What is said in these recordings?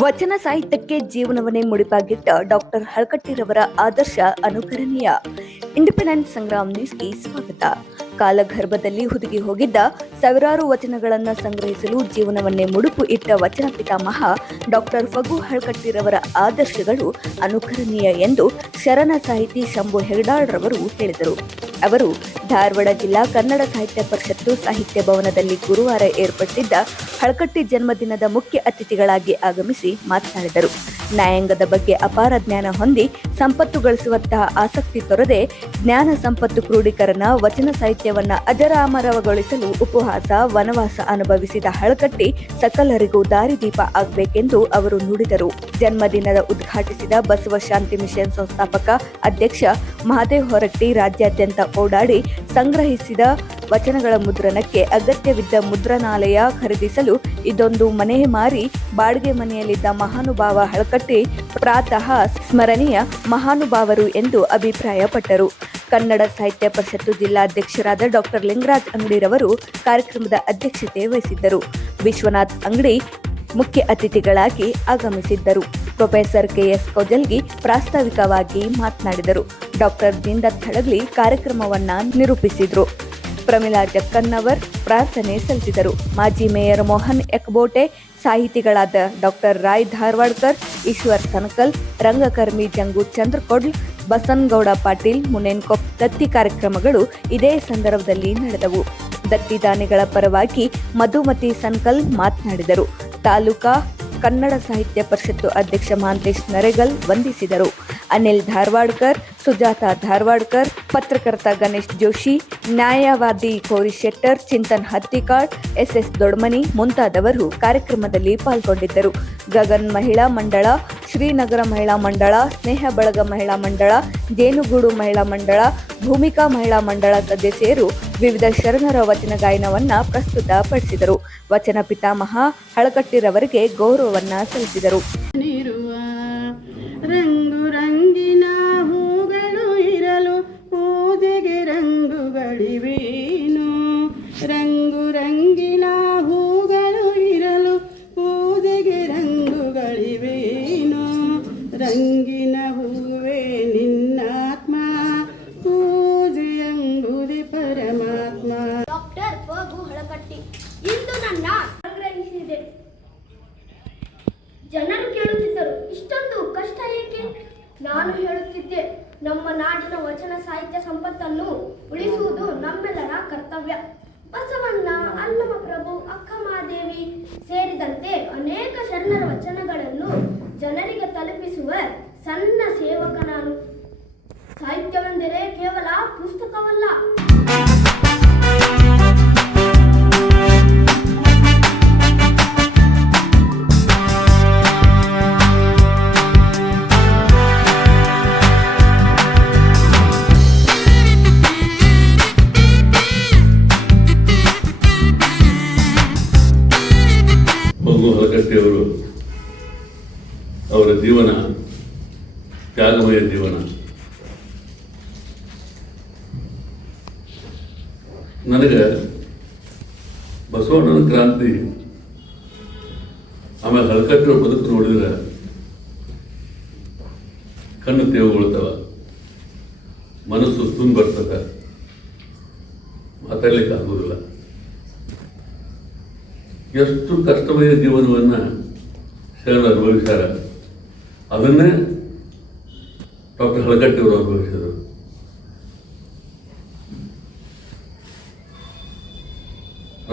ವಚನ ಸಾಹಿತ್ಯಕ್ಕೆ ಜೀವನವನ್ನೇ ಮುಡಿಪಾಗಿಟ್ಟ ಡಾಕ್ಟರ್ ಹಳಕಟ್ಟಿರವರ ಆದರ್ಶ ಅನುಕರಣೀಯ. ಇಂಡಿಪೆಂಡೆಂಟ್ ಸಂಗ್ರಾಮ್ ನ್ಯೂಸ್ಗೆ ಸ್ವಾಗತ. ಕಾಲಗರ್ಭದಲ್ಲಿ ಹುದುಗಿ ಹೋಗಿದ್ದ ಸಾವಿರಾರು ವಚನಗಳನ್ನು ಸಂಗ್ರಹಿಸಲು ಜೀವನವನ್ನೇ ಮುಡುಪು ಇಟ್ಟ ವಚನ ಪಿತಾಮಹ ಡಾಕ್ಟರ್ ಫಗು ಹಳಕಟ್ಟಿರವರ ಆದರ್ಶಗಳು ಅನುಕರಣೀಯ ಎಂದು ಶರಣ ಸಾಹಿತಿ ಶಂಭು ಹೆಗಡಾಳ್ರವರು ಹೇಳಿದರು. ಅವರು ಧಾರವಾಡ ಜಿಲ್ಲಾ ಕನ್ನಡ ಸಾಹಿತ್ಯ ಪರಿಷತ್ತು ಸಾಹಿತ್ಯ ಭವನದಲ್ಲಿ ಗುರುವಾರ ಏರ್ಪಡಿಸಿದ್ದ ಹಳಕಟ್ಟಿ ಜನ್ಮದಿನದ ಮುಖ್ಯ ಅತಿಥಿಗಳಾಗಿ ಆಗಮಿಸಿ ಮಾತನಾಡಿದರು. ನ್ಯಾಯಾಂಗದ ಬಗ್ಗೆ ಅಪಾರ ಜ್ಞಾನ ಹೊಂದಿ ಸಂಪತ್ತು ಗಳಿಸುವಂತಹ ಆಸಕ್ತಿ ತೊರೆದೆ ಜ್ಞಾನ ಸಂಪತ್ತು ಕ್ರೋಢೀಕರಣ ವಚನ ಸಾಹಿತ್ಯವನ್ನ ಅಜರಾಮರಗೊಳಿಸಲು ಉಪವಾಸ ವನವಾಸ ಅನುಭವಿಸಿದ ಹಳಕಟ್ಟಿ ಸಕಲರಿಗೂ ದಾರಿದೀಪ ಆಗಬೇಕೆಂದು ಅವರು ನುಡಿದರು. ಜನ್ಮದಿನದ ಉದ್ಘಾಟಿಸಿದ ಬಸವ ಶಾಂತಿ ಮಿಷನ್ ಸಂಸ್ಥಾಪಕ ಅಧ್ಯಕ್ಷ ಮಹಾದೇವ್ ಹೊರಟ್ಟಿ ರಾಜ್ಯಾದ್ಯಂತ ಓಡಾಡಿ ಸಂಗ್ರಹಿಸಿದ ವಚನಗಳ ಮುದ್ರಣಕ್ಕೆ ಅಗತ್ಯವಿದ್ದ ಮುದ್ರಣಾಲಯ ಖರೀದಿಸಲು ಇದೊಂದು ಮನೆ ಮಾರಿ ಬಾಡಿಗೆ ಮನೆಯಲ್ಲಿದ್ದ ಮಹಾನುಭಾವ ಹಳಕಟ್ಟಿ ಪ್ರಾತಃ ಸ್ಮರಣೀಯ ಮಹಾನುಭಾವರು ಎಂದು ಅಭಿಪ್ರಾಯಪಟ್ಟರು. ಕನ್ನಡ ಸಾಹಿತ್ಯ ಪರಿಷತ್ತು ಜಿಲ್ಲಾಧ್ಯಕ್ಷರಾದ ಡಾಕ್ಟರ್ ಲಿಂಗರಾಜ್ ಅಂಗಡಿರವರು ಕಾರ್ಯಕ್ರಮದ ಅಧ್ಯಕ್ಷತೆ ವಹಿಸಿದ್ದರು. ವಿಶ್ವನಾಥ್ ಅಂಗಡಿ ಮುಖ್ಯ ಅತಿಥಿಗಳಾಗಿ ಆಗಮಿಸಿದ್ದರು. ಪ್ರೊಫೆಸರ್ ಕೆಎಸ್ ಕೋಜಲ್ಗಿ ಪ್ರಾಸ್ತಾವಿಕವಾಗಿ ಮಾತನಾಡಿದರು. ಡಾಕ್ಟರ್ ಜಿಂದತ್ ಹಡಗ್ಲಿ ಕಾರ್ಯಕ್ರಮವನ್ನ ನಿರೂಪಿಸಿದರು. ಪ್ರಮಿಳಾ ಜಕ್ಕನ್ನವರ್ ಪ್ರಾರ್ಥನೆ ಸಲ್ಲಿಸಿದರು. ಮಾಜಿ ಮೇಯರ್ ಮೋಹನ್ ಎಕ್ಬೋಟೆ, ಸಾಹಿತಿಗಳಾದ ಡಾಕ್ಟರ್ ರಾಯ್ ಧಾರವಾಡ್ಕರ್, ಈಶ್ವರ್ ಸನಕಲ್, ರಂಗಕರ್ಮಿ ಜಂಗು ಚಂದ್ರಕೊಡ್ಲ್, ಬಸನಗೌಡ ಪಾಟೀಲ್, ಮುನೇನ್ಕೊಪ್ ದತ್ತಿ ಕಾರ್ಯಕ್ರಮಗಳು ಇದೇ ಸಂದರ್ಭದಲ್ಲಿ ನಡೆದವು. ದತ್ತಿ ದಾನಿಗಳ ಪರವಾಗಿ ಮಧುಮತಿ ಸನ್ಕಲ್ ಮಾತನಾಡಿದರು. ತಾಲೂಕಾ ಕನ್ನಡ ಸಾಹಿತ್ಯ ಪರಿಷತ್ತು ಅಧ್ಯಕ್ಷ ಮಹಾಂತೇಶ್ ನರೇಗಲ್ ವಂದಿಸಿದರು. ಅನಿಲ್ ಧಾರವಾಡ್ಕರ್, ಸುಜಾತಾ ಧಾರವಾಡ್ಕರ್, ಪತ್ರಕರ್ತ ಗಣೇಶ್ ಜೋಶಿ, ನ್ಯಾಯವಾದಿ ಕೋರಿ ಶೆಟ್ಟರ್, ಚಿಂತನ್ ಹತ್ತಿಕಾಡ್, ಎಸ್ ದೊಡ್ಮನಿ ಮುಂತಾದವರು ಕಾರ್ಯಕ್ರಮದಲ್ಲಿ ಪಾಲ್ಗೊಂಡಿದ್ದರು. ಗಗನ್ ಮಹಿಳಾ ಮಂಡಳ, ಶ್ರೀನಗರ ಮಹಿಳಾ ಮಂಡಳ, ಸ್ನೇಹ ಬಳಗ ಮಹಿಳಾ ಮಂಡಳ, ಜೇನುಗೂಡು ಮಹಿಳಾ ಮಂಡಳ, ಭೂಮಿಕಾ ಮಹಿಳಾ ಮಂಡಳ ಸದಸ್ಯರು ವಿವಿಧ ಶರಣರ ವಚನ ಗಾಯನವನ್ನ ಪ್ರಸ್ತುತಪಡಿಸಿದರು. ವಚನ ಪಿತಾಮಹ ಹಳಕಟ್ಟಿರವರಿಗೆ ಗೌರವವನ್ನ ಸಲ್ಲಿಸಿದರು. ರಂಗು ರಂಗಿನ ಹೂಗಳು ಇರಲು ಪೂಜೆಗೆ ರಂಗುಗಳಿವೇನು. ರಂಗು ರಂಗಿನ ಹೂಗಳು ಇರಲು ಪೂಜೆಗೆ ರಂಗುಗಳಿವೇನು. ರಂಗಿನ ಹೂವೇ ನಿನ್ನಾತ್ಮ ಪೂಜೆಯಂಬುದಿ ಪರಮಾತ್ಮ. ಡಾಕ್ಟರ್ ಫಗು ಹಳಕಟ್ಟಿ ಇಂದು ನನ್ನ ಸಂಗ್ರಹಿಸಿದೆ. ಜನರು ಕೇಳುತ್ತಿದ್ದರು, ಇಷ್ಟೊಂದು ಕಷ್ಟ ಏಕೆ? ನಾನು ಹೇಳುತ್ತಿದ್ದೆ, ನಮ್ಮ ನಾಡಿನ ವಚನ ಸಾಹಿತ್ಯ ಸಂಪತ್ತನ್ನು ಉಳಿಸುವುದು ನಮ್ಮೆಲ್ಲರ ಕರ್ತವ್ಯ. ಬಸವಣ್ಣ, ಅಲ್ಲಮಪ್ರಭು, ಅಕ್ಕಮಹಾದೇವಿ ಸೇರಿದಂತೆ ಅನೇಕ ಶರಣರ ವಚನಗಳನ್ನು ಜನರಿಗೆ ತಲುಪಿಸುವ ಸಣ್ಣ ಸೇವಕ ನಾನು. ಸಾಹಿತ್ಯವೆಂದರೆ ಕೇವಲ ಪುಸ್ತಕವಲ್ಲ. ಫಗು ಹಳಕಟ್ಟಿಯವರು ಅವರ ಜೀವನ ತ್ಯಾಗಮಯ ಜೀವನ. ನನಗೆ ಬಸವಣ್ಣನ ಕ್ರಾಂತಿ ಆಮೇಲೆ ಹಳಕಟ್ಟಿಯವ್ರ ಬದುಕು ನೋಡಿದ್ರೆ ಕಣ್ಣು ತೇವುಗೊಳ್ತಾವ, ಮನಸ್ಸು ತುಂಬ ಬರ್ತದೆ, ಮಾತಾಡ್ಲಿಕ್ಕೆ ಆಗೋದಿಲ್ಲ. ಎಷ್ಟು ಕಷ್ಟಮಯ ಜೀವನವನ್ನು ಶರಣರು ಅನುಭವಿಸ್ಯಾರ, ಅದನ್ನೇ ಡಾಕ್ಟರ್ ಹಳಕಟ್ಟಿಯವರು ಅನುಭವಿಸಿದರು.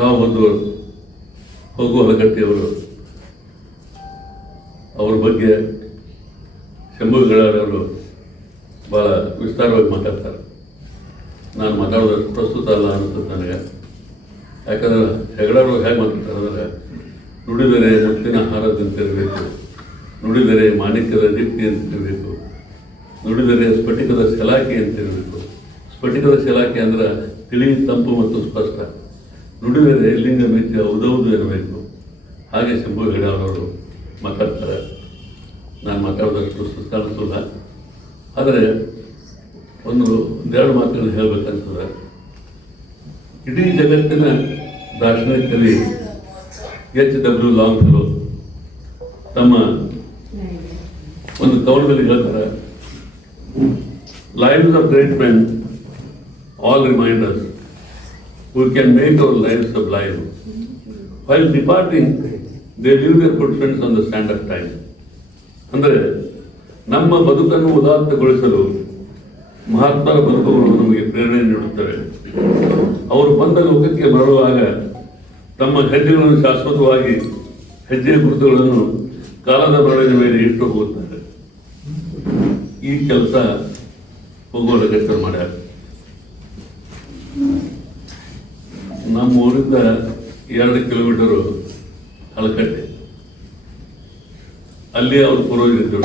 ನಾವು ಒಂದು ಫಗು ಹಳಕಟ್ಟಿಯವರು ಅವ್ರ ಬಗ್ಗೆ ಶಂಭು ಹೆಗಡಾಳವರು ಭಾಳ ವಿಸ್ತಾರವಾಗಿ ಮಾತಾಡ್ತಾರೆ. ನಾನು ಮಾತಾಡೋದಷ್ಟು ಪ್ರಸ್ತುತ ಅಲ್ಲ ಅನಿಸುತ್ತೆ ನನಗೆ. ಯಾಕಂದ್ರೆ ಹೆಗಡಾರು ಹೇಗೆ ಮಾತಾಡ್ತಾರೆ ಅಂದರೆ, ನುಡಿದರೆ ಮುತ್ತಿನ ಹಾರದಂತಿರಬೇಕು, ನುಡಿದರೆ ಮಾಣಿಕ್ಯದ ದೀಪ್ತಿ ಅಂತಿರಬೇಕು, ನುಡಿದರೆ ಸ್ಫಟಿಕದ ಶಲಾಖೆ ಅಂತಿರಬೇಕು. ಸ್ಫಟಿಕದ ಶಲಾಖೆ ಅಂದ್ರೆ ತಿಳಿ, ತಂಪು ಮತ್ತು ಸ್ಪಷ್ಟ. ನುಡಿದರೆ ಲಿಂಗ ಮಿತಿ ಉದೌದು ಇರಬೇಕು. ಹಾಗೆ ಶಂಭು ಹೆಗಡಾಳವರು ಮಾತಾಡ್ತಾರೆ. ನಾನು ಮಾತಾಡೋದಷ್ಟು ಪ್ರಸ್ತುತ ಅನಿಸಲ್ಲ. ಆದರೆ ಒಂದೆರಡು ಮಾತುಗಳನ್ನು ಹೇಳಬೇಕಂತಂದ್ರೆ, ಇಡೀ ಜಗತ್ತಿನ ದಾರ್ಶನಿಕ ಕವಿ H.W. ಲಾಂಗ್ಫೆಲೋ ತಮ್ಮ ಒಂದು ಕವನದಲ್ಲಿ ಹೇಳ್ತಾರೆ, lives of great men all remind us who can make our lives sublime. While departing, they leave their footprints on the sand of time. ಅಂದರೆ ನಮ್ಮ ಬದುಕನ್ನು ಉದಾತ್ತಗೊಳಿಸಲು ಮಹಾತ್ಮರ ಬದುಕುಗಳು ನಮಗೆ ಪ್ರೇರಣೆ ನೀಡುತ್ತವೆ. ಅವರು ಬಂದ ಲೋಕಕ್ಕೆ ಮರಳುವಾಗ ತಮ್ಮ ಹೆಜ್ಜೆಗಳನ್ನು ಶಾಶ್ವತವಾಗಿ ಹೆಜ್ಜೆ ಗುರುತುಗಳನ್ನು ಕಾಲದ ಮರಳಿನ ಮೇಲೆ ಇಟ್ಟು ಹೋಗುತ್ತಾರೆ. ಈ ಕೆಲಸ ಹೋಗುವ ಲೆಕ್ಕಾಚಾರ ಮಾಡ್ಯಾರ. ನಮ್ಮ ಊರಿಂದ 2 ಕಿಲೋಮೀಟರು ಹಳಕಟ್ಟೆ, ಅಲ್ಲಿ ಅವ್ರು ಪೂರ್ವಜರಿದ್ದರು.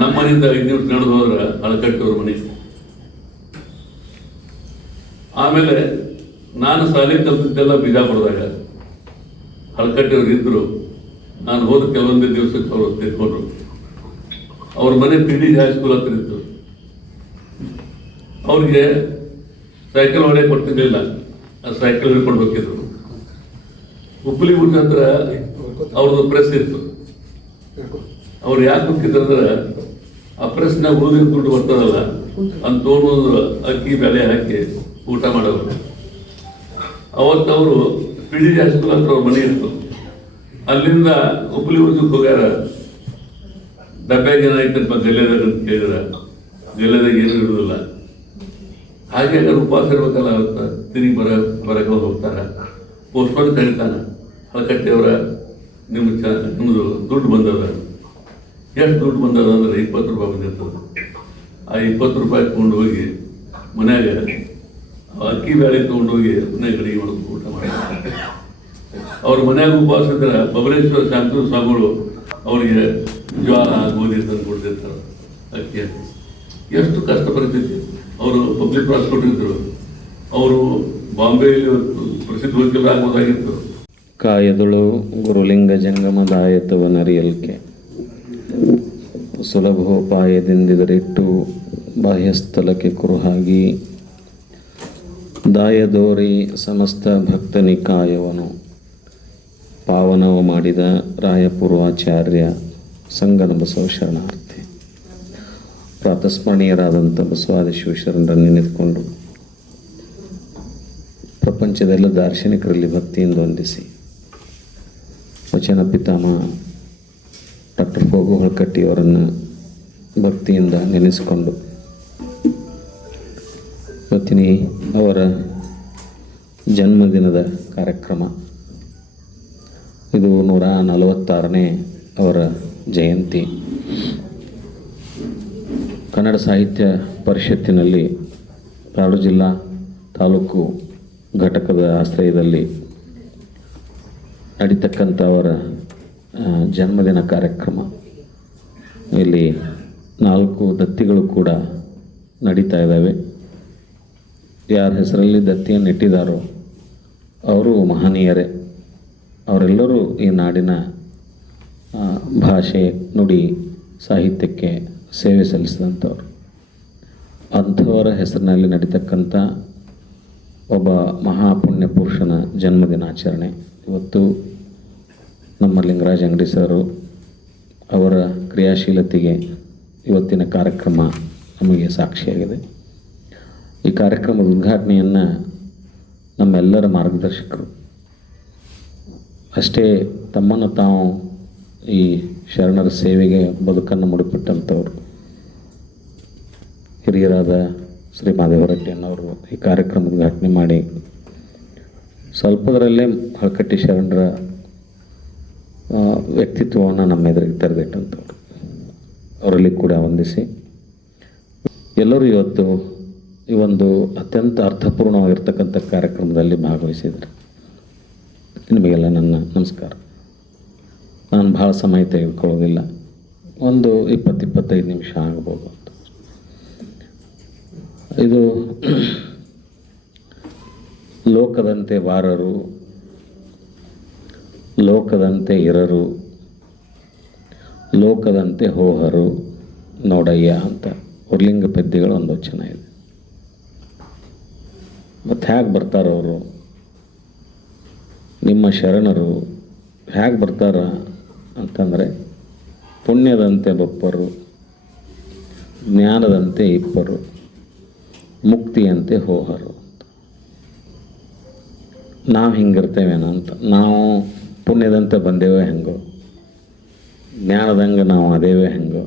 ನಮ್ಮ ಮನೆಯಿಂದ 5 ನಿಮಿಷ ನಡೆದು ಹೋದ್ರೆ ಹಳಕಟ್ಟೆ ಅವ್ರ ಮನೆ. ಆಮೇಲೆ ನಾನು ಶಾಲೆ ಕಲ್ತಿದ್ದೆಲ್ಲ ಬಿಜಾಪುರದಾಗ. ಹಳಕಟ್ಟೆಯವ್ರು ಇದ್ದರು. ನಾನು ಹೋದ ಕೆಲವೊಂದೇ ದಿವಸಕ್ಕೆ ಅವರು ತಿಳ್ಕೊಂಡ್ರು. ಅವ್ರ ಮನೆ PD ಹೈಸ್ಕೂಲ್ ಹತ್ರ ಇತ್ತು. ಅವ್ರಿಗೆ ಸೈಕಲ್ ಹೊಡೆಯಕ್ಕೆ ಕೊಡ್ತಿರ್ಲಿಲ್ಲ, ಆ ಸೈಕಲ್ ಹಿಡ್ಕೊಂಡು ಹೋಗಿದ್ರು. ಹುಬ್ಬಳ್ಳಿ ಊಟ ಹತ್ರ ಅವ್ರದ್ದು ಪ್ರೆಸ್ ಇತ್ತು. ಅವ್ರು ಯಾಕೆ ಹೋಗಿದ್ರು ಅಂದ್ರೆ ಆ ಪ್ರೆಸ್ನಾಗ ಉಳಿದಿನ ದುಡ್ಡು ಬರ್ತದಲ್ಲ ಅಂತ ತೊಗೊಂಡು ಅಕ್ಕಿ ಬೆಲೆ ಹಾಕಿ ಊಟ ಮಾಡೋರು. ಅವತ್ತು ಅವರು PD ಹೈಸ್ಕೂಲ್ ಹತ್ರ ಅವ್ರ ಮನೆ ಇತ್ತು. ಅಲ್ಲಿಂದ ಹುಬ್ಬಳ್ಳಿ ಊಟಕ್ಕೆ ಹೋಗ್ಯಾರ. ಡಬ್ಬ್ಯಾಗ ಏನಾಯ್ತಪ್ಪ ಗಲ್ಯದಾಗ ಅಂತ ಕೇಳಿದ್ರ, ಗಲ್ಯದಾಗ ಏನು ಇರುವುದಿಲ್ಲ. ಹಾಗೆ ಉಪವಾಸ ಇರ್ಬೇಕಲ್ಲ, ಅವತ್ತು ತಿರುಗಿ ಬರಕ್ಕೆ ಹೋಗ್ತಾರೆ. ಪೋಸ್ಟ್ಮನ್ ಕರೀತಾನೆ, ಹಳಕಟ್ಟೆಯವರ ನಿಮ್ಮದು ದುಡ್ಡು ಬಂದದ. ಎಷ್ಟು ದುಡ್ಡು ಬಂದದ ಅಂದ್ರೆ 20 ರೂಪಾಯಿ ಬಂದಿರ್ತದೆ. ಆ 20 ರೂಪಾಯಿ ತೊಗೊಂಡು ಹೋಗಿ ಮನ್ಯಾಗ ಅಕ್ಕಿ ಬೇಳೆ ತೊಗೊಂಡು ಹೋಗಿ ಮನೆಯ ಕಡೆಗೆ ಊಟ ಮಾಡ್ತಾರೆ. ಅವ್ರ ಮನ್ಯಾಗ ಉಪವಾಸ ಇದ್ರೆ ಬಬಲೇಶ್ವರ ಶಾಂತೂರು ಸ್ವಾಮಿಗಳು ಅವರಿಗೆ ಜ್ವಾಳ ಗೋಧಿ ತಂದು ಕೊಡ್ತಿರ್ತಾರೆ, ಅಕ್ಕಿ. ಎಷ್ಟು ಕಷ್ಟ ಪರಿಸ್ಥಿತಿ. ಅವರು ಪಬ್ಲಿಕ್ ಪ್ರಾಸಿಕ್ಯೂಟರ್ ಇದ್ದರು. ಅವರು ಬಾಂಬೆಯಲ್ಲಿ ಪ್ರಸಿದ್ಧ ವಕೀಲರಾಗಬಹುದಾಗಿತ್ತು. ಕಾಯದಳು ಗುರುಲಿಂಗ ಜಂಗಮದಾಯತವನರಿಯಲ್ಕೆ ಸುಲಭೋಪಾಯದಿಂದಿದರಿಟ್ಟು ಬಾಹ್ಯಸ್ಥಲಕ್ಕೆ ಕುರುಹಾಗಿ ದಾಯದೋರಿ ಸಮಸ್ತ ಭಕ್ತನಿಕಾಯವನು ಪಾವನವು ಮಾಡಿದ ರಾಯಪೂರ್ವಾಚಾರ್ಯ ಸಂಗನ ಬಸವ ಶರಣಾರ್ಥಿ. ಪ್ರಾತಸ್ಮರಣೀಯರಾದಂಥ ಬಸವಾದಿ ಶಿವಶರಣರನ್ನು ನೆನೆದುಕೊಂಡು ಪ್ರಪಂಚದೆಲ್ಲ ದಾರ್ಶನಿಕರಲ್ಲಿ ಭಕ್ತಿಯಿಂದ ವಂದಿಸಿ, ವಚನ ಪಿತಾಮಹ ಡಾಕ್ಟರ್ ಫೋಗು ಹಳಕಟ್ಟಿಯವರನ್ನು ಭಕ್ತಿಯಿಂದ ನೆನೆಸಿಕೊಂಡು ಇವತ್ತಿನ ಅವರ ಜನ್ಮದಿನದ ಕಾರ್ಯಕ್ರಮ. ಇದು 146ನೇ ಅವರ ಜಯಂತಿ. ಕನ್ನಡ ಸಾಹಿತ್ಯ ಪರಿಷತ್ತಿನಲ್ಲಿ ಕಾರವಾರ ಜಿಲ್ಲಾ ತಾಲೂಕು ಘಟಕದ ಆಶ್ರಯದಲ್ಲಿ ನಡೀತಕ್ಕಂಥ ಅವರ ಜನ್ಮದಿನ ಕಾರ್ಯಕ್ರಮ. ಇಲ್ಲಿ 4 ದತ್ತಿಗಳು ಕೂಡ ನಡೀತಾ ಇದ್ದಾವೆ. ಯಾರ ಹೆಸರಲ್ಲಿ ದತ್ತಿಯನ್ನು ಇಟ್ಟಿದ್ದಾರೋ ಅವರು ಮಹನೀಯರೇ. ಅವರೆಲ್ಲರೂ ಈ ನಾಡಿನ ಭಾಷೆ, ನುಡಿ, ಸಾಹಿತ್ಯಕ್ಕೆ ಸೇವೆ ಸಲ್ಲಿಸಿದಂಥವ್ರು. ಅಂಥವರ ಹೆಸರಿನಲ್ಲಿ ನಡೀತಕ್ಕಂಥ ಒಬ್ಬ ಮಹಾಪುಣ್ಯ ಪುರುಷನ ಜನ್ಮದಿನಾಚರಣೆ ಇವತ್ತು. ನಮ್ಮ ಲಿಂಗರಾಜ ಅಂಗಡಿ ಸರು ಅವರ ಕ್ರಿಯಾಶೀಲತೆಗೆ ಇವತ್ತಿನ ಕಾರ್ಯಕ್ರಮ ನಮಗೆ ಸಾಕ್ಷಿಯಾಗಿದೆ. ಈ ಕಾರ್ಯಕ್ರಮದ ಉದ್ಘಾಟನೆಯನ್ನು ನಮ್ಮೆಲ್ಲರ ಮಾರ್ಗದರ್ಶಕರು ಅಷ್ಟೇ ತಮ್ಮನ್ನು ತಾವು ಈ ಶರಣರ ಸೇವೆಗೆ ಬದುಕನ್ನು ಮುಡಿಪಿಟ್ಟಂಥವ್ರು ಹಿರಿಯರಾದ ಶ್ರೀ ಮಾದೇವ ಹೊರಟ್ಟಿಯನ್ನವರು ಈ ಕಾರ್ಯಕ್ರಮ ಉದ್ಘಾಟನೆ ಮಾಡಿ ಸ್ವಲ್ಪದರಲ್ಲೇ ಹಳಕಟ್ಟಿ ಶರಣರ ವ್ಯಕ್ತಿತ್ವವನ್ನು ನಮ್ಮ ಎದುರಿಗೆ ತೆರೆದಿಟ್ಟಂಥವ್ರು. ಅವರಲ್ಲಿ ಕೂಡ ವಂದಿಸಿ ಎಲ್ಲರೂ ಇವತ್ತು ಈ ಒಂದು ಅತ್ಯಂತ ಅರ್ಥಪೂರ್ಣವಾಗಿರ್ತಕ್ಕಂಥ ಕಾರ್ಯಕ್ರಮದಲ್ಲಿ ಭಾಗವಹಿಸಿದ್ದಾರೆ. ನಿಮಗೆಲ್ಲ ನನ್ನ ನಮಸ್ಕಾರ. ನಾನು ಭಾಳ ಸಮಯ ತೆಗೆದುಕೊಳ್ಳೋದಿಲ್ಲ, ಒಂದು 20-25 ನಿಮಿಷ ಆಗ್ಬೋದು ಅಂತ. ಇದು ಲೋಕದಂತೆ ಬಾರರು, ಲೋಕದಂತೆ ಇರರು, ಲೋಕದಂತೆ ಹೋಹರು ನೋಡಯ್ಯ ಅಂತ ಉರ್ಲಿಂಗ ಪದ್ಯಗಳು ಒಂದು ವಚನ ಇದೆ. ಮತ್ತು ಹೇಗೆ ಬರ್ತಾರವರು ನಿಮ್ಮ ಶರಣರು, ಹೇಗೆ ಬರ್ತಾರ ಅಂತಂದರೆ ಪುಣ್ಯದಂತೆ ಬಪ್ಪರು, ಜ್ಞಾನದಂತೆ ಇಪ್ಪರು, ಮುಕ್ತಿಯಂತೆ ಹೋಹರು. ನಾವು ಹಿಂಗಿರ್ತೇವೇನೋ ಅಂತ. ನಾವು ಪುಣ್ಯದಂತೆ ಬಂದೇವೋ ಹೆಂಗೋ, ಜ್ಞಾನದಂಗೆ ನಾವು ಅದೇವೇ ಹೆಂಗೋ,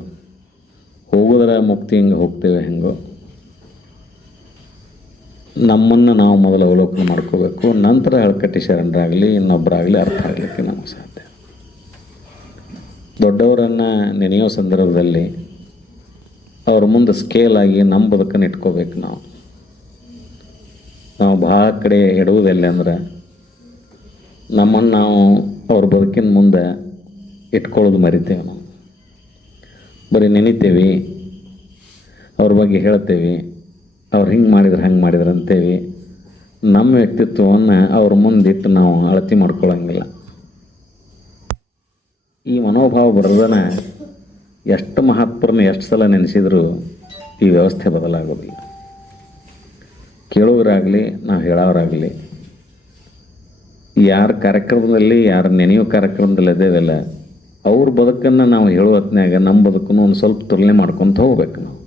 ಹೋಗೋದ್ರ ಮುಕ್ತಿ ಹಿಂಗೆ ಹೋಗ್ತೇವೆ ಹೆಂಗೋ, ನಮ್ಮನ್ನು ನಾವು ಮೊದಲು ಅವಲೋಕನ ಮಾಡ್ಕೋಬೇಕು. ನಂತರ ಹಳಕಟ್ಟಿ ಶರಣರಾಗಲಿ ಇನ್ನೊಬ್ಬರಾಗಲಿ ಅರ್ಥ ಆಗಲಿಕ್ಕೆ ನಮಗೆ ಸಾಧ್ಯ. ದೊಡ್ಡವರನ್ನು ನೆನೆಯೋ ಸಂದರ್ಭದಲ್ಲಿ ಅವ್ರ ಮುಂದೆ ಸ್ಕೇಲ್ ಆಗಿ ನಮ್ಮ ಬದುಕನ್ನು ಇಟ್ಕೋಬೇಕು. ನಾವು ಭಾಳ ಕಡೆ ಇಡುವುದಿಲ್ಲ ಅಂದ್ರೆ ನಮ್ಮನ್ನು ನಾವು ಅವ್ರ ಬದುಕಿನ ಮುಂದೆ ಇಟ್ಕೊಳ್ಳೋದು ಮರಿತೇವೆ. ನಾವು ಬರೀ ನೆನಿತೇವೆ, ಅವ್ರ ಬಗ್ಗೆ ಹೇಳ್ತೇವೆ, ಅವ್ರು ಹಿಂಗೆ ಮಾಡಿದ್ರೆ ಅಂತೇವಿ. ನಮ್ಮ ವ್ಯಕ್ತಿತ್ವವನ್ನು ಅವ್ರ ಮುಂದಿಟ್ಟು ನಾವು ಅಳತೆ ಮಾಡ್ಕೊಳ್ಳೋಂಗಿಲ್ಲ. ಈ ಮನೋಭಾವ ಬರೋದನ್ನ ಎಷ್ಟು ಮಹಾತ್ಮರನ್ನ ಎಷ್ಟು ಸಲ ನೆನೆಸಿದರೂ ಈ ವ್ಯವಸ್ಥೆ ಬದಲಾಗೋದಿಲ್ಲ. ಕೇಳೋರಾಗಲಿ ನಾವು ಹೇಳೋರಾಗಲಿ, ಯಾರ ಕಾರ್ಯಕ್ರಮದಲ್ಲಿ ಯಾರು ನೆನೆಯೋ ಕಾರ್ಯಕ್ರಮದಲ್ಲಿ ಅದೇವಲ್ಲ, ಅವ್ರ ಬದುಕನ್ನು ನಾವು ಹೇಳೋ ಹೊತ್ನ್ಯಾಗ ನಮ್ಮ ಬದುಕನ್ನು ಒಂದು ಸ್ವಲ್ಪ ತುಲನೆ ಮಾಡ್ಕೊತ ಹೋಗ್ಬೇಕು. ನಾವು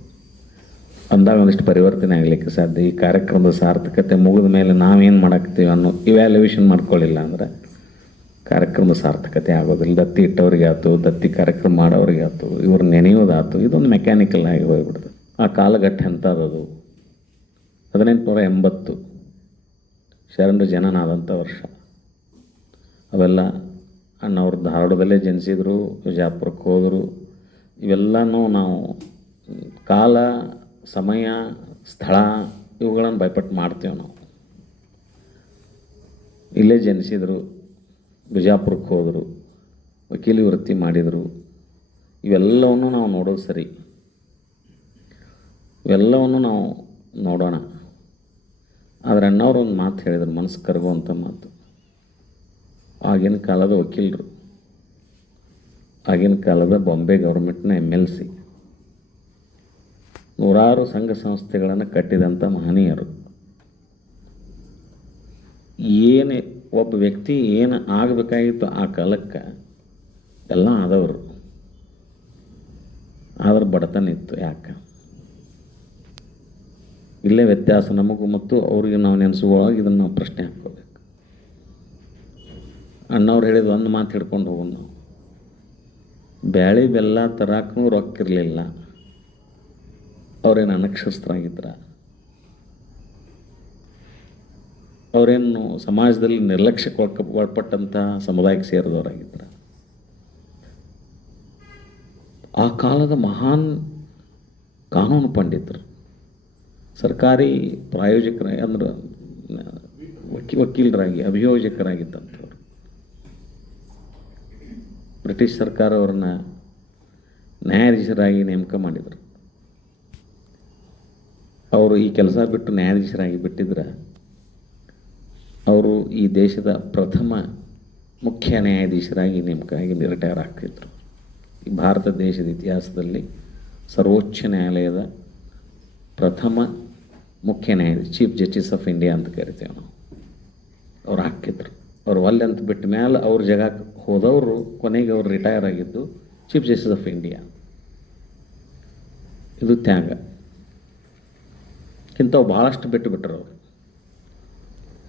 ಅಂದಾಗ ಒಂದಿಷ್ಟು ಪರಿವರ್ತನೆ ಆಗಲಿಕ್ಕೆ ಸಾಧ್ಯ. ಈ ಕಾರ್ಯಕ್ರಮದ ಸಾರ್ಥಕತೆ ಮುಗಿದ ಮೇಲೆ ನಾವೇನು ಮಾಡಾಕ್ತೀವಿ ಅನ್ನೋ ಇವ್ಯಾಲ್ಯುವೇಷನ್ ಮಾಡ್ಕೊಳ್ಳಿಲ್ಲ ಅಂದ್ರೆ ಕಾರ್ಯಕ್ರಮದ ಸಾರ್ಥಕತೆ ಆಗೋದಿಲ್ಲ. ದತ್ತಿ ಇಟ್ಟವ್ರಿಗೆ ಆಯ್ತು, ದತ್ತಿ ಕಾರ್ಯಕ್ರಮ ಮಾಡೋರಿಗೆ ಆಯ್ತು, ಇವ್ರು ನೆನೆಯೋದಾಯ್ತು, ಇದೊಂದು ಮೆಕ್ಯಾನಿಕಲ್ ಆಗಿ ಹೋಗ್ಬಿಡ್ತದೆ. ಆ ಕಾಲಘಟ್ಟ ಎಂಥದ್ದು, 1880 ಶರಣರು ಜನನಾದಂಥ ವರ್ಷ. ಅವೆಲ್ಲ ಅಣ್ಣವ್ರು ಧಾರವಾಡದಲ್ಲೇ ಜನಿಸಿದ್ರು, ವಿಜಯಪುರಕ್ಕೆ ಹೋದರು. ಇವೆಲ್ಲನೂ ನಾವು ಕಾಲ, ಸಮಯ, ಸ್ಥಳ ಇವುಗಳನ್ನು ಭಯಪಟ್ಟು ಮಾಡ್ತೇವೆ. ನಾವು ಇಲ್ಲೇ ಜನಿಸಿದರು, ಬಿಜಾಪುರಕ್ಕೆ ಹೋದರು, ವಕೀಲಿ ವೃತ್ತಿ ಮಾಡಿದರು. ಇವೆಲ್ಲವನ್ನು ನಾವು ನೋಡೋದು ಸರಿ, ಇವೆಲ್ಲವನ್ನು ನಾವು ನೋಡೋಣ. ಆದರೆ ಅಣ್ಣವ್ರು ಒಂದು ಮಾತು ಹೇಳಿದರು, ಮನಸ್ಸು ಕರಗುವಂಥ ಮಾತು. ಆಗಿನ ಕಾಲದ ವಕೀಲರು, ಆಗಿನ ಕಾಲದ ಬಾಂಬೆ ಗೌರ್ಮೆಂಟ್ನ MLC, ನೂರಾರು ಸಂಘ ಸಂಸ್ಥೆಗಳನ್ನು ಕಟ್ಟಿದಂಥ ಮಹನೀಯರು. ಏನೇ ಒಬ್ಬ ವ್ಯಕ್ತಿ ಏನು ಆಗಬೇಕಾಗಿತ್ತು ಆ ಕಾಲಕ್ಕೆ ಎಲ್ಲ ಆದವರು, ಆದ್ರೆ ಬಡತನ ಇತ್ತು. ಯಾಕೆ? ಇಲ್ಲೇ ವ್ಯತ್ಯಾಸ ನಮಗೂ ಮತ್ತು ಅವ್ರಿಗೆ ನಾವು ನೆನೆಸುವಾಗ ಇದನ್ನು ನಾವು ಪ್ರಶ್ನೆ ಹಾಕ್ಕೋಬೇಕು. ಅಣ್ಣವ್ರು ಹೇಳಿದ ಒಂದು ಮಾತು ಹಿಡ್ಕೊಂಡು ಹೋಗೋಣ. ನಾವು ಬ್ಯಾಳಿ ಬೆಲ್ಲ ತರಾಕೂ ರೊಕ್ಕಿರಲಿಲ್ಲ. ಅವರೇನು ಅನಕ್ಷರಸ್ಥರಾಗಿದ್ರ? ಅವರೇನು ಸಮಾಜದಲ್ಲಿ ನಿರ್ಲಕ್ಷ್ಯಕ್ಕೆ ಒಳಪಟ್ಟಂಥ ಸಮುದಾಯಕ್ಕೆ ಸೇರಿದವರಾಗಿದ್ರ? ಆ ಕಾಲದ ಮಹಾನ್ ಕಾನೂನು ಪಂಡಿತರು, ಸರ್ಕಾರಿ ಪ್ರಾಯೋಜಕರಾಗಿ ಅಂದ್ರೆ ವಕೀಲರಾಗಿ ಅಭಿಯೋಜಕರಾಗಿದ್ದಂಥವ್ರು. ಬ್ರಿಟಿಷ್ ಸರ್ಕಾರ ಅವ್ರನ್ನ ನ್ಯಾಯಾಧೀಶರಾಗಿ ನೇಮಕ ಮಾಡಿದರು. ಅವರು ಈ ಕೆಲಸ ಬಿಟ್ಟು ನ್ಯಾಯಾಧೀಶರಾಗಿ ಬಿಟ್ಟಿದ್ರೆ ಅವರು ಈ ದೇಶದ ಪ್ರಥಮ ಮುಖ್ಯ ನ್ಯಾಯಾಧೀಶರಾಗಿ ನೇಮಕ ಆಗಿ ರಿಟೈರ್ ಆಗ್ತಿದ್ರು. ಈ ಭಾರತ ದೇಶದ ಇತಿಹಾಸದಲ್ಲಿ ಸರ್ವೋಚ್ಚ ನ್ಯಾಯಾಲಯದ ಪ್ರಥಮ ಮುಖ್ಯ ನ್ಯಾಯಾಧೀಶ, ಚೀಫ್ ಜಸ್ಟಿಸ್ ಆಫ್ ಇಂಡಿಯಾ ಅಂತ ಕರಿತೇವೆ ನಾವು. ಅವ್ರು ಹಾಕಿದ್ರು. ಅವ್ರು ಒಲ್ಲೆ ಅಂತ ಬಿಟ್ಟ ಮೇಲೆ ಅವ್ರ ಜಾಗಕ್ಕೆ ಹೋದವರು ಕೊನೆಗೆ ಅವ್ರು ರಿಟೈರ್ ಆಗಿದ್ದು ಚೀಫ್ ಜಸ್ಟಿಸ್ ಆಫ್ ಇಂಡಿಯಾ. ಇದು ತ್ಯಾಗ. ಇಂಥವು ಭಾಳಷ್ಟು ಬಿಟ್ಟರು ಅವರು.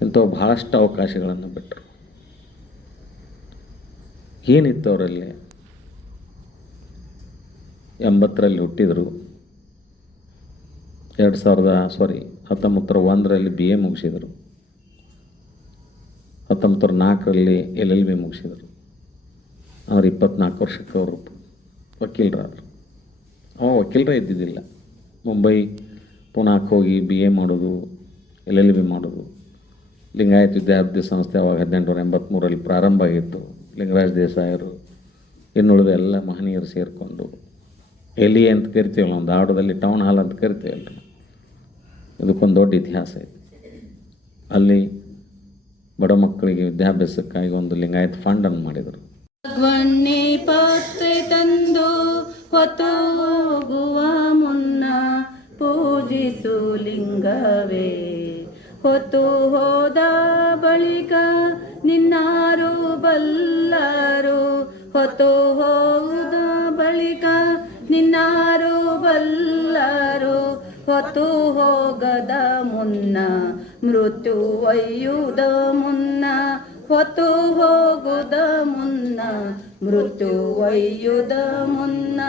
ಇಂಥವು ಭಾಳಷ್ಟು ಅವಕಾಶಗಳನ್ನು ಬಿಟ್ಟರು. ಏನಿತ್ತು ಅವರಲ್ಲಿ? 80ರಲ್ಲಿ ಹುಟ್ಟಿದರು, 1901ರಲ್ಲಿ BA ಮುಗಿಸಿದರು, 1904ರಲ್ಲಿ LLB ಮುಗಿಸಿದರು. ಅವ್ರು 24 ವರ್ಷಕ್ಕೆ ಅವರು ವಕೀಲರಾದರು. ಅವ ವಕೀಲರೇ ಇದ್ದಿದ್ದಿಲ್ಲ. ಮುಂಬೈ ಪುಣಾಕ್ಕೆ ಹೋಗಿ BA ಮಾಡೋದು, LLB ಮಾಡೋದು. ಲಿಂಗಾಯತ್ ವಿದ್ಯಾರ್ಥಿ ಸಂಸ್ಥೆ ಅವಾಗ 1883ರಲ್ಲಿ ಪ್ರಾರಂಭ ಆಗಿತ್ತು. ಲಿಂಗರಾಜ್ ದೇಸಾಯರು ಇನ್ನುಳಿದ ಎಲ್ಲ ಮಹನೀಯರು ಸೇರಿಕೊಂಡು ಎಲಿ ಅಂತ ಕರಿತೀವಲ್ಲ, ಒಂದು ಧಾರವಾಡದಲ್ಲಿ ಟೌನ್ ಹಾಲ್ ಅಂತ ಕರಿತೀವಲ್ಲ, ಇದಕ್ಕೊಂದು ದೊಡ್ಡ ಇತಿಹಾಸ ಇದೆ. ಅಲ್ಲಿ ಬಡ ಮಕ್ಕಳಿಗೆ ವಿದ್ಯಾಭ್ಯಾಸಕ್ಕಾಗಿ ಒಂದು ಲಿಂಗಾಯತ್ ಫಂಡನ್ನು ಮಾಡಿದರು. ವನ್ನಿ ಪಾತ್ರೆ ತಂದು ಹೊತ್ತು ಹೋಗುವ ಮುನ್ನ ಪೂಜಿಸು ಲಿಂಗವೇ, ಹೊತ್ತು ಹೋದ ಬಳಿಕ ನಿನ್ನಾರು ಬಲ್ಲರು ಹೊತ್ತು ಹೋದ ಬಳಿಕ ನಿನ್ನಾರು ಬಲ್ಲರು ಹೊತ್ತು ಹೋಗದ ಮುನ್ನ ಮೃತ್ಯು ಒಯ್ಯುವುದ ಮುನ್ನ ಹೊತ್ತು ಹೋಗುದ ಮುನ್ನ ಮೃತ್ಯು ಒಯ್ಯುದ ಮುನ್ನ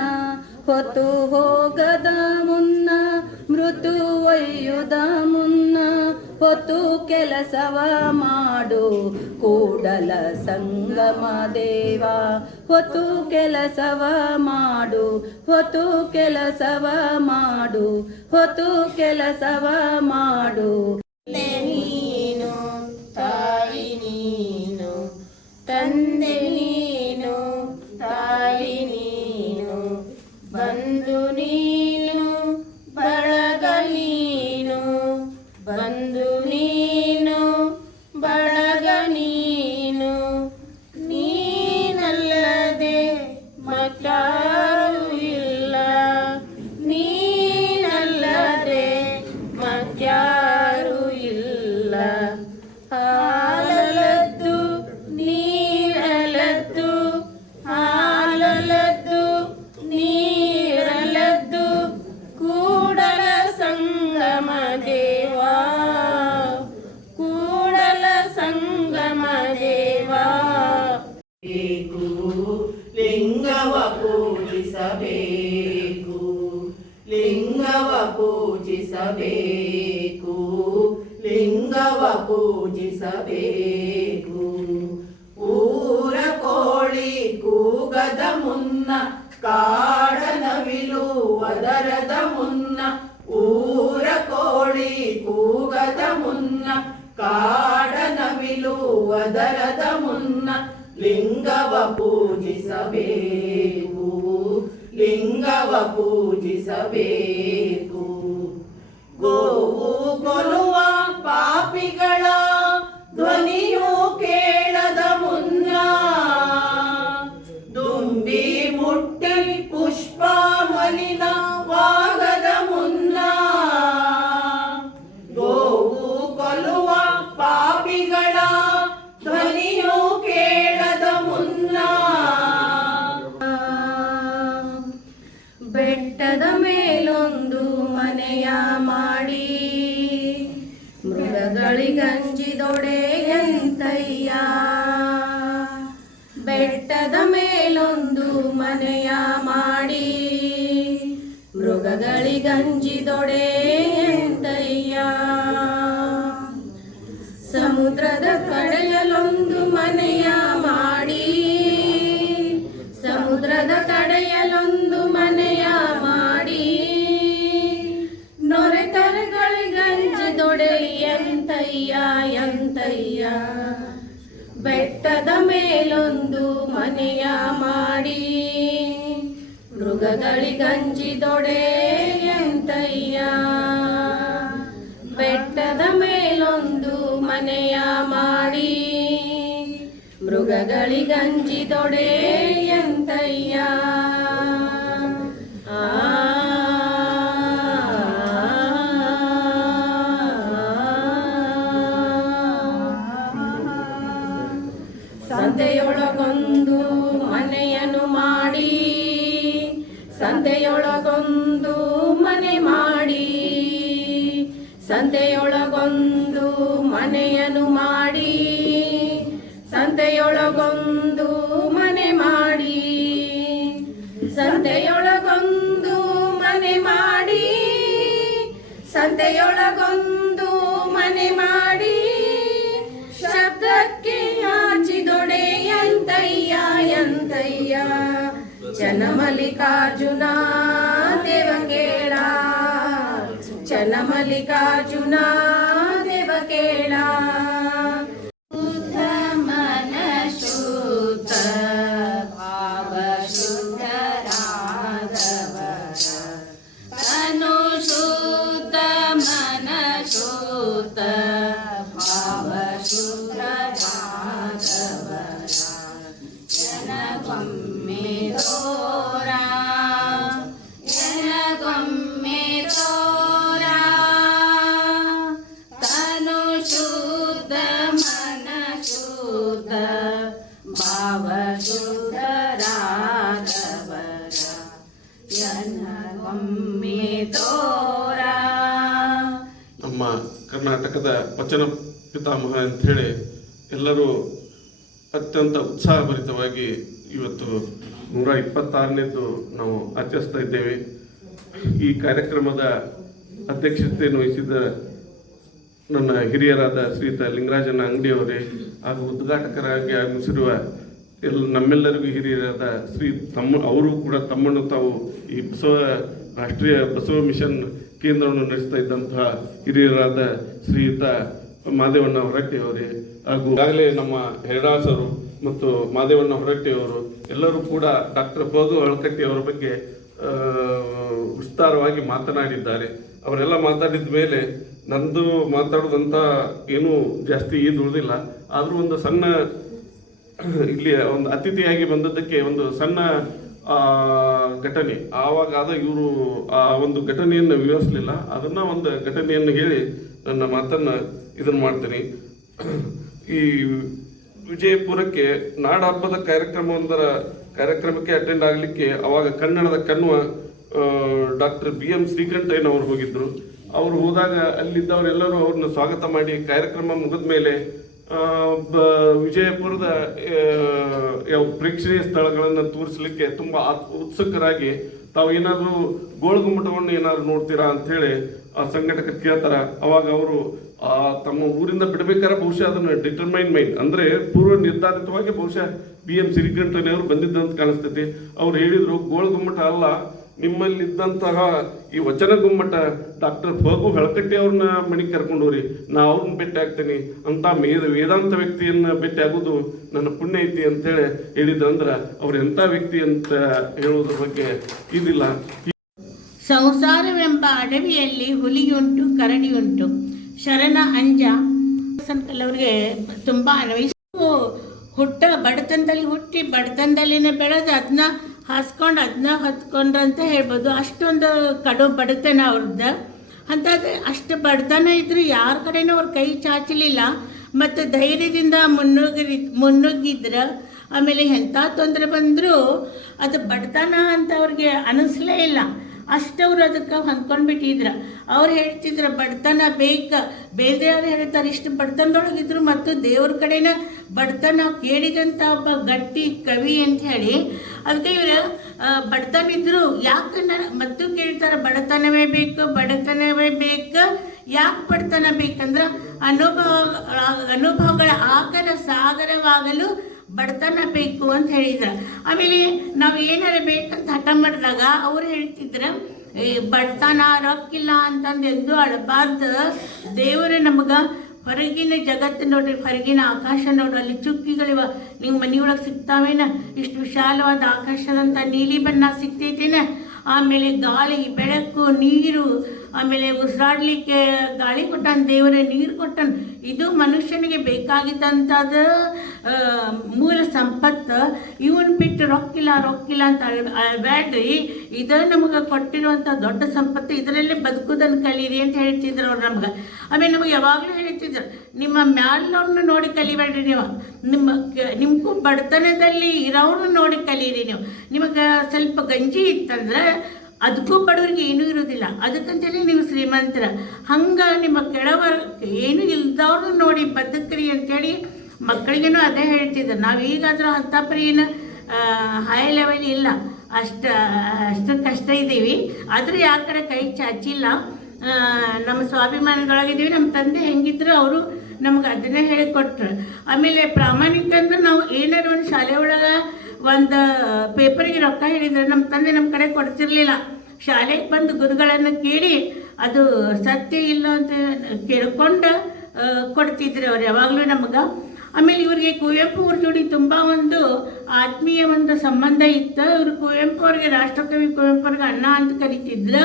ಹೊತ್ತು ಹೋಗದ ಮುನ್ನ ಮೃತ್ಯು ಒಯ್ಯುದ ಮುನ್ನ ಹೊತ್ತು ಕೆಲಸವ ಮಾಡು ಕೂಡಲ ಸಂಗಮ ದೇವ ಹೊತ್ತು ಕೆಲಸವ ಮಾಡು ಹೊತ್ತು ಕೆಲಸವ ಮಾಡು ಹೊತ್ತು ಕೆಲಸವ ಮಾಡು ನೀನು ತಾಯಿ ನೀನು ತಂದೆ ನೀನು ತಾಯಿ ನೀನು ಬಂಧು ನೀನು ಬಳಗ ನೀನು ಬಂಧು ನೀನು ಬಳಗ ನೀನು ನೀನಲ್ಲದೆ ಮತ್ತಾರು ಇಲ್ಲ ನೀನಲ್ಲದೆ ಮತ್ಯಾರು ಇಲ್ಲ ಹಾಲಲದ್ದು ನೀರಲದ್ದು ಹಾಲಲದ್ದು ನೀರಲದ್ದು ಕೂಡಲ ಸಂಗಮ ದೇವಾ ಕೂಡಲ ಸಂಗಮ ದೇವಾ ಲಿಂಗವ ಪೂಜಿಸಬೇಕು ಲಿಂಗವ ಪೂಜಿಸಬೇಕು ಲಿಂಗವ ಪೂಜಿಸಬೇಕು ಊರ ಕೋಳಿ ಕೂಗದ ಮುನ್ನ ಕಾಡ ನವಿಲು ಒದರದ ಮುನ್ನ ಊರ ಕೋಳಿ ಕೂಗದ ಮುನ್ನ ಕಾಡ ನವಿಲು ಒದರದ ಮುನ್ನ ಲಿಂಗವ ಪೂಜಿಸಬೇಕು ಲಿಂಗವ ಪೂಜಿಸಬೇಕು ಗೋವು ಕೊಲುವ ಪಾಪಿಗಳ ಧ್ವನಿಯು ಕೇಳದ ಮುನ್ನ ದುಂಬಿ ಮುಟ್ಟಿ ಪುಷ್ಪ ಮಲಿನವಾಗದ ಮುನ್ನ ಗೋವು ಕೊಲುವ ಪಾಪಿಗಳ ಧ್ವನಿಯು ಕೇಳದ ಮುನ್ನ ಬೆಟ್ಟದ ಮೇಲೊಂದು ಮನೆಯ ಮಾಡಿ ಮೃಗಗಳಿಗಂಜಿದೊಡೆಯಂತಯ್ಯ ಬೆಟ್ಟದ ಮೇಲೊಂದು ಮನೆಯ ಮಾಡಿ ಮೃಗಗಳಿಗಂಜಿದೊಡೆಯಂತಯ್ಯ ಸಮುದ್ರದ ಕಡೆಯಲೊಂದು ಮನೆಯ ಮಾಡಿ ಸಮುದ್ರದ ಕಡೆಯಲೊಂದು ಮನೆಯ ಮಾಡಿ ನೊರೆತರೆಗಳಿಗಂಜಿದೊಡೆಯಂತಯ್ಯ ಎಂತಯ್ಯ ಬೆಟ್ಟದ ಮೇಲೊಂದು ಮನೆಯ ಮಾಡಿ ಮೃಗಗಳಿಗಂಜಿದೊಡೆಯಂತಯ್ಯ ಬೆಟ್ಟದ ಮೇಲೊಂದು ಮನೆಯ ಮಾಡಿ ಮೃಗಗಳಿಗಂಜಿದೊಡೆಯಂತಯ್ಯ ಸಂತೆಯೊಳಗೊಂದು ಮನೆಯನ್ನು ಮಾಡಿ ಸಂತೆಯೊಳಗೊಂದು ಮನೆ ಮಾಡಿ ಸಂತೆಯೊಳಗೊಂದು ಮನೆಯನ್ನು ಮಾಡಿ ಸಂತೆಯೊಳಗೊಂದು ಮನೆ ಮಾಡಿ ಸಂತೆಯೊಳಗೊಂದು ಮನೆ ಮಾಡಿ ಸಂತೆಯೊಳಗೊಂದು ಮನೆ ಮಾಡಿ ಶಬ್ದಕ್ಕೆ ಆಚಿದೊಡೆಯಂತಯ್ಯ ಎಂತಯ್ಯ ಚನ್ನಮಲ್ಲಿಕಾರ್ಜುನ ದೇವಕೇಳ ಚನ್ನಮಲ್ಲಿಕಾರ್ಜುನ ದೇವಕೇಳ ಮನ ಶುದ್ಧ ಭಾವ ಶುದ್ಧರಾದವರ ತನು ಶುದ್ಧ ಮನ ಶುದ್ಧ ಭಾವ ಶುದ್ಧರಾದವರ ಜನಗೊಮ್ಮೆ ತೋರ ಜನಗೊಮ್ಮೆ ತೋರ ಕರ್ನಾಟಕದ ವಚನ ಪಿತಾಮಹ ಅಂಥೇಳಿ ಎಲ್ಲರೂ ಅತ್ಯಂತ ಉತ್ಸಾಹಭರಿತವಾಗಿ ಇವತ್ತು 126ನೇದು ನಾವು ಆಚರಿಸ್ತಾ ಇದ್ದೇವೆ. ಈ ಕಾರ್ಯಕ್ರಮದ ಅಧ್ಯಕ್ಷತೆಯನ್ನು ವಹಿಸಿದ ನನ್ನ ಹಿರಿಯರಾದ ಶ್ರೀಯುತ ಲಿಂಗರಾಜನ ಅಂಗಡಿಯವರೇ ಹಾಗೂ ಉದ್ಘಾಟಕರಾಗಿ ಆಗಮಿಸಿರುವ ನಮ್ಮೆಲ್ಲರಿಗೂ ಹಿರಿಯರಾದ ಅವರು ಕೂಡ ತಮ್ಮನ್ನು ತಾವು ಈ ರಾಷ್ಟ್ರೀಯ ಬಸವ ಮಿಷನ್ ಕೇಂದ್ರವನ್ನು ನಡೆಸ್ತಾ ಇದ್ದಂತಹ ಹಿರಿಯರಾದ ಶ್ರೀಯುತ ಮಾದೇವಣ್ಣ ಹೊರಟ್ಟಿಯವರೇ ಹಾಗೂ ಈಗಾಗಲೇ ನಮ್ಮ ಹೆರಡಾಸರು ಮತ್ತು ಮಾದೇವಣ್ಣ ಹೊರಟ್ಟಿಯವರು ಎಲ್ಲರೂ ಕೂಡ ಡಾಕ್ಟರ್ ಫಗು ಹಳಕಟ್ಟಿಯವರ ಬಗ್ಗೆ ವಿಸ್ತಾರವಾಗಿ ಮಾತನಾಡಿದ್ದಾರೆ. ಅವರೆಲ್ಲ ಮಾತಾಡಿದ ಮೇಲೆ ನಂದು ಮಾತಾಡೋದಂತ ಏನೂ ಜಾಸ್ತಿ ಉಳಿದಿಲ್ಲ. ಆದರೂ ಒಂದು ಸಣ್ಣ ಇಲ್ಲಿ ಒಂದು ಅತಿಥಿಯಾಗಿ ಬಂದದ್ದಕ್ಕೆ ಒಂದು ಸಣ್ಣ ಘಟನೆ ಆವಾಗ ಇವರು ಆ ಒಂದು ಘಟನೆಯನ್ನು ವಿವರಿಸಲಿಲ್ಲ. ಅದನ್ನು ಒಂದು ಘಟನೆಯನ್ನು ಹೇಳಿ ನನ್ನ ಮಾತನ್ನು ಇದನ್ನು ಮಾಡ್ತೀನಿ. ಈ ವಿಜಯಪುರಕ್ಕೆ ನಾಡ ಹಬ್ಬದ ಕಾರ್ಯಕ್ರಮಕ್ಕೆ ಅಟೆಂಡ್ ಆಗಲಿಕ್ಕೆ ಅವಾಗ ಕನ್ನಡದ ಕಣ್ವ ಡಾಕ್ಟರ್ BM ಶ್ರೀಕಂಠಯ್ಯನವರು ಹೋಗಿದ್ದರು. ಅವರು ಹೋದಾಗ ಅಲ್ಲಿದ್ದವರೆಲ್ಲರೂ ಅವ್ರನ್ನ ಸ್ವಾಗತ ಮಾಡಿ ಕಾರ್ಯಕ್ರಮ ಮುಗಿದ ಮೇಲೆ ವಿಜಯಪುರದ ಪ್ರೇಕ್ಷಣೀಯ ಸ್ಥಳಗಳನ್ನು ತೋರಿಸಲಿಕ್ಕೆ ತುಂಬ ಉತ್ಸುಕರಾಗಿ ತಾವು ಏನಾದರೂ ಗೋಳಗುಮ್ಮಟವನ್ನು ಏನಾದ್ರು ನೋಡ್ತೀರಾ ಅಂಥೇಳಿ ಆ ಸಂಘಟಕ ಕೇಳ್ತಾರ. ಅವಾಗ ಅವರು ತಮ್ಮ ಊರಿಂದ ಬಿಡಬೇಕಾದ್ರೆ ಬಹುಶಃ ಅದನ್ನು ಡಿಟರ್ಮೈನ್ ಮೈಂಡ್ ಅಂದರೆ ಪೂರ್ವ ನಿರ್ಧಾರಿತವಾಗಿ ಬಹುಶಃ BM ಶ್ರೀಕಂಠಯ್ಯನವರು ಬಂದಿದ್ದಂತ ಕಾಣಿಸ್ತೈತಿ. ಅವ್ರು ಹೇಳಿದರು, ಗೋಳಗುಮ್ಮಟ ಅಲ್ಲ, ನಿಮ್ಮಲ್ಲಿದ್ದಂತಹ ಈ ವಚನ ಗುಮ್ಮಟ ಡಾಕ್ಟರ್ ಫಗು ಹಳಕಟ್ಟಿ ಅವ್ರನ್ನ ಮನೆಗೆ ಕರ್ಕೊಂಡೋರಿ, ನಾ ಅವ್ರನ್ನ ಭೇಟಿ ಆಗ್ತೀನಿ ಅಂತ ವೇದಾಂತ ವ್ಯಕ್ತಿಯನ್ನು ಭೇಟಿ ಆಗೋದು ನನ್ನ ಪುಣ್ಯ ಐತಿ ಅಂತೇಳಿ ಹೇಳಿದ್ರಂದ್ರೆ ಅವ್ರು ಎಂಥ ವ್ಯಕ್ತಿ ಅಂತ ಹೇಳೋದ್ರ ಬಗ್ಗೆ ಇದಿಲ್ಲ. ಸಂಸಾರವೆಂಬ ಅಡವಿಯಲ್ಲಿ ಹುಲಿಯುಂಟು ಕರಡಿಯುಂಟು ಶರಣ ಅಂಜ ಅವ್ರಿಗೆ ತುಂಬ ಅನ್ವಯಿಸು. ಬಡತನದಲ್ಲಿ ಹುಟ್ಟಿ ಬಡತನದಲ್ಲಿನೇ ಬೆಳೆದು ಅದನ್ನ ಹಾಸ್ಕೊಂಡು ಅದನ್ನ ಹೊತ್ಕೊಂಡ್ರು ಅಂತ ಹೇಳ್ಬೋದು. ಅಷ್ಟೊಂದು ಕಡು ಬಡತನ ಅವ್ರದ್ದು. ಅಂತಾದ್ರೆ ಅಷ್ಟು ಬಡತನ ಇದ್ದರೂ ಯಾರ ಕಡೆನೂ ಅವ್ರ ಕೈ ಚಾಚಲಿಲ್ಲ ಮತ್ತು ಧೈರ್ಯದಿಂದ ಮುನ್ನುಗ್ಗಿದ್ರು. ಆಮೇಲೆ ಎಂಥ ತೊಂದರೆ ಬಂದರೂ ಅದು ಬಡತನ ಅಂತ ಅವ್ರಿಗೆ ಅನ್ನಿಸ್ಲೇ ಇಲ್ಲ. ಅಷ್ಟವರು ಅದಕ್ಕೆ ಹೊಂದ್ಕೊಂಡ್ಬಿಟ್ಟಿದ್ರು. ಅವ್ರು ಹೇಳ್ತಿದ್ರು ಬಡತನ ಬೇರೆಯವ್ರು ಹೇಳ್ತಾರೆ ಇಷ್ಟು ಬಡತನದೊಳಗಿದ್ರು ಮತ್ತು ದೇವ್ರ ಕಡೆನ ಬಡತನ ಕೇಳಿದಂಥ ಒಬ್ಬ ಗಟ್ಟಿ ಕವಿ ಅಂತ ಹೇಳಿ. ಅದಕ್ಕೆ ಇವರು ಬಡತನ ಇದ್ರು ಯಾಕೆ ಮತ್ತು ಕೇಳ್ತಾರೆ ಬಡತನವೇ ಬೇಕು ಯಾಕೆ ಬಡತನ ಬೇಕಂದ್ರೆ ಅನುಭವಗಳ ಆಗರ ಸಾಗರವಾಗಲು ಬಡತನ ಬೇಕು ಅಂತ ಹೇಳಿದ್ರು. ಆಮೇಲೆ ನಾವು ಏನಾರ ಬೇಕಂತ ಹಠ ಮಾಡಿದಾಗ ಅವ್ರು ಹೇಳ್ತಿದ್ರು ಬಡತನ ರೊಕ್ಕಿಲ್ಲ ಅಂತಂದು ಎಂದೂ ಅಳಬಾರ್ದು. ದೇವರು ನಮಗೆ ಹೊರಗಿನ ಜಗತ್ತು ನೋಡ್ರಿ, ಹೊರಗಿನ ಆಕಾಶ ನೋಡ್ರಿ, ಅಲ್ಲಿ ಚುಕ್ಕಿಗಳಿವ ನಿಮ್ಮ ಮನೆಯೊಳಗೆ ಸಿಗ್ತಾವೇನ, ಇಷ್ಟು ವಿಶಾಲವಾದ ಆಕಾಶದಂಥ ನೀಲಿ ಬಣ್ಣ ಸಿಗ್ತೈತೇನ. ಆಮೇಲೆ ಗಾಳಿ ಬೆಳಕು ನೀರು, ಆಮೇಲೆ ಉಸಿರಾಡಲಿಕ್ಕೆ ಗಾಳಿ ಕೊಟ್ಟಾನ ದೇವರೇ, ನೀರು ಕೊಟ್ಟಾನ. ಇದು ಮನುಷ್ಯನಿಗೆ ಬೇಕಾಗಿದ್ದಂಥದ್ದು ಮೂಲ ಸಂಪತ್ತು. ಇವನ್ ಬಿಟ್ಟು ರೊಕ್ಕಿಲ್ಲ ಅಂತ ಅಳ್ಬೇಡ್ರಿ, ಇದು ನಮಗೆ ಕೊಟ್ಟಿರುವಂಥ ದೊಡ್ಡ ಸಂಪತ್ತು, ಇದರಲ್ಲೇ ಬದುಕೋದನ್ನು ಕಲೀರಿ ಅಂತ ಹೇಳ್ತಿದ್ರು ಅವ್ರು ನಮ್ಗೆ. ಆಮೇಲೆ ನಮಗೆ ಯಾವಾಗಲೂ ಹೇಳ್ತಿದ್ರು ನಿಮ್ಮ ಮ್ಯಾಲವ್ರನ್ನ ನೋಡಿ ಕಲಿಬೇಡ್ರಿ, ನೀವು ನಿಮಗೂ ಬಡತನದಲ್ಲಿ ಇರೋವ್ರನ್ನ ನೋಡಿ ಕಲೀರಿ. ನಿಮಗೆ ಸ್ವಲ್ಪ ಗಂಜಿ ಇತ್ತಂದ್ರೆ ಅದಕ್ಕೂ ಬಡವರಿಗೆ ಏನೂ ಇರೋದಿಲ್ಲ, ಅದಕ್ಕಂತೇಳಿ ನೀವು ಶ್ರೀಮಂತರ. ಹಂಗೆ ನಿಮ್ಮ ಕೆಳವರ್ ಏನೂ ಇಲ್ದವ್ರನ್ನ ನೋಡಿ ಬದುಕ್ರಿ ಅಂತೇಳಿ ಮಕ್ಕಳಿಗೇನು ಅದೇ ಹೇಳ್ತಿದ್ರು. ನಾವೀಗಾದರೂ ಅಂಥ ಪರಿ ಏನು ಹೈ ಲೆವೆಲ್ ಇಲ್ಲ, ಅಷ್ಟು ಕಷ್ಟ ಇದ್ದೀವಿ, ಆದರೂ ಯಾರ ಕಡೆ ಕೈ ಚಾಚಿಲ್ಲ. ನಮ್ಮ ಸ್ವಾಭಿಮಾನಗಳಾಗಿದ್ದೀವಿ. ನಮ್ಮ ತಂದೆ ಹೆಂಗಿದ್ರು ಅವರು ನಮ್ಗೆ ಅದನ್ನೇ ಹೇಳಿಕೊಟ್ರು. ಆಮೇಲೆ ಪ್ರಾಮಾಣಿಕ ಅಂದ್ರೆ ನಾವು ಏನಾರು ಒಂದು ಶಾಲೆ ಒಳಗೆ ಒಂದು ಪೇಪರಿಗೆ ರೊಕ್ಕ ಹೇಳಿದ್ರೆ ನಮ್ಮ ತಂದೆ ನಮ್ಮ ಕಡೆ ಕೊಡ್ತಿರ್ಲಿಲ್ಲ. ಶಾಲೆಗೆ ಬಂದು ಗುರುಗಳನ್ನು ಕೇಳಿ ಅದು ಸತ್ಯ ಇಲ್ಲ ಅಂತ ಕೇಳ್ಕೊಂಡು ಕೊಡ್ತಿದ್ರು ಅವ್ರು ಯಾವಾಗಲೂ ನಮ್ಗೆ. ಆಮೇಲೆ ಇವರಿಗೆ ಕುವೆಂಪು ಅವ್ರ ಜೋಡಿ ತುಂಬ ಒಂದು ಆತ್ಮೀಯ ಒಂದು ಸಂಬಂಧ ಇತ್ತು. ಇವರು ಕುವೆಂಪು ಅವ್ರಿಗೆ ರಾಷ್ಟ್ರಕವಿ ಕುವೆಂಪು ಅವ್ರಿಗೆ ಅಣ್ಣ ಅಂತ ಕರಿತಿದ್ರು.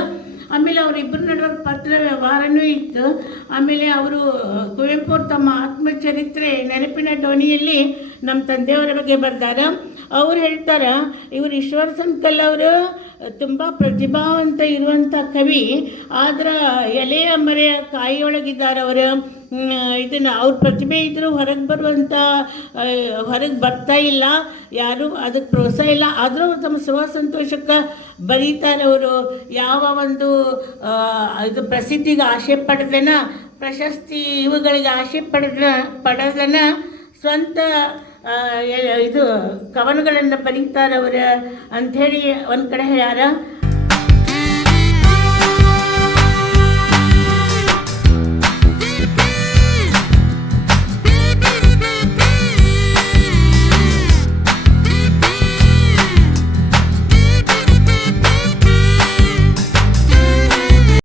ಆಮೇಲೆ ಅವರಿಬ್ಬರ ನಡುವೆ ಪತ್ರ ವ್ಯವಹಾರನೂ ಇತ್ತು. ಆಮೇಲೆ ಅವರು ಕುವೆಂಪು ಅವರು ತಮ್ಮ ಆತ್ಮಚರಿತ್ರೆ ನೆನಪಿನ ಡೋಣಿಯಲ್ಲಿ ನಮ್ಮ ತಂದೆಯವರ ಬಗ್ಗೆ ಬರ್ತಾರೆ. ಅವ್ರು ಹೇಳ್ತಾರೆ ಇವರು ಈಶ್ವರ ಸಂಕಲ್ ಅವರು ತುಂಬ ಪ್ರತಿಭಾವಂತ ಇರುವಂಥ ಕವಿ, ಆದ್ರೆ ಎಲೆಯ ಮರೆಯ ಕಾಯಿಯೊಳಗಿದ್ದಾರೆ ಅವರು. ಇದನ್ನು ಅವ್ರ ಪ್ರತಿಭೆ ಇದ್ದರೂ ಹೊರಗೆ ಬರ್ತಾ ಇಲ್ಲ, ಯಾರೂ ಅದಕ್ಕೆ ಪ್ರೋತ್ಸಾಹ ಇಲ್ಲ. ಆದರೂ ಅವ್ರು ತಮ್ಮ ಸಂತೋಷಕ್ಕೆ ಬರೀತಾರೆ. ಅವರು ಯಾವ ಒಂದು ಇದು ಪ್ರಸಿದ್ಧಿಗೆ ಆಸೆ ಪಡೆದೇನ ಪ್ರಶಸ್ತಿ ಇವುಗಳಿಗೆ ಆಸೆ ಪಡೋದನ್ನ ಸ್ವಂತ ಇದು ಕವನಗಳನ್ನು ಬರೀತಾರೆ ಅವರು ಅಂಥೇಳಿ ಒಂದು ಕಡೆ ಹೇಳ್ಯಾರ.